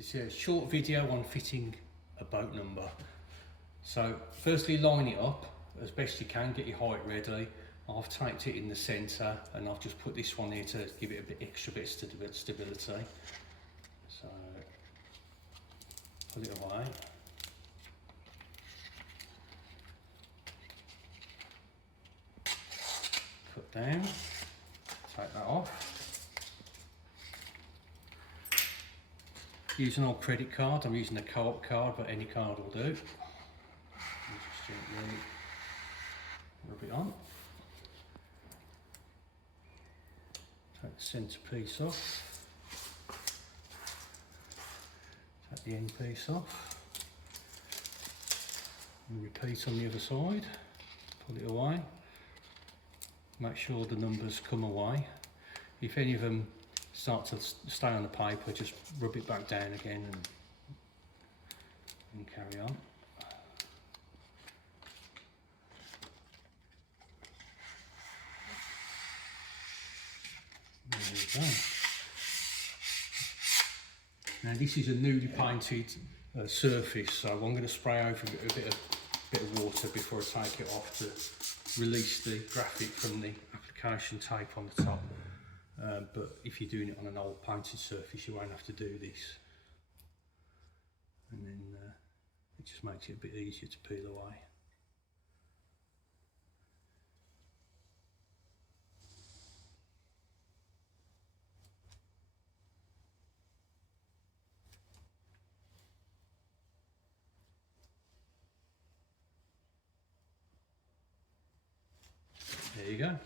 It's a short video on fitting a boat number. So firstly, line it up as best you can, get your height ready. I've taped it in the centre and I've just put this one here to give it a bit extra bit of stability. So pull it away. Cut down, take that off. Use an old credit card. I'm using a Co-op card, but any card will do. Just gently rub it on. Take the centre piece off. Take the end piece off. And repeat on the other side. Pull it away. Make sure the numbers come away. If any of them start to stay on the paper, just rub it back down again and carry on. There we go. Now this is a newly painted surface, so I'm going to spray over it a bit of water before I take it off to release the graphic from the application tape on the top. But if you're doing it on an old painted surface, you won't have to do this. And then it just makes it a bit easier to peel away. There you go.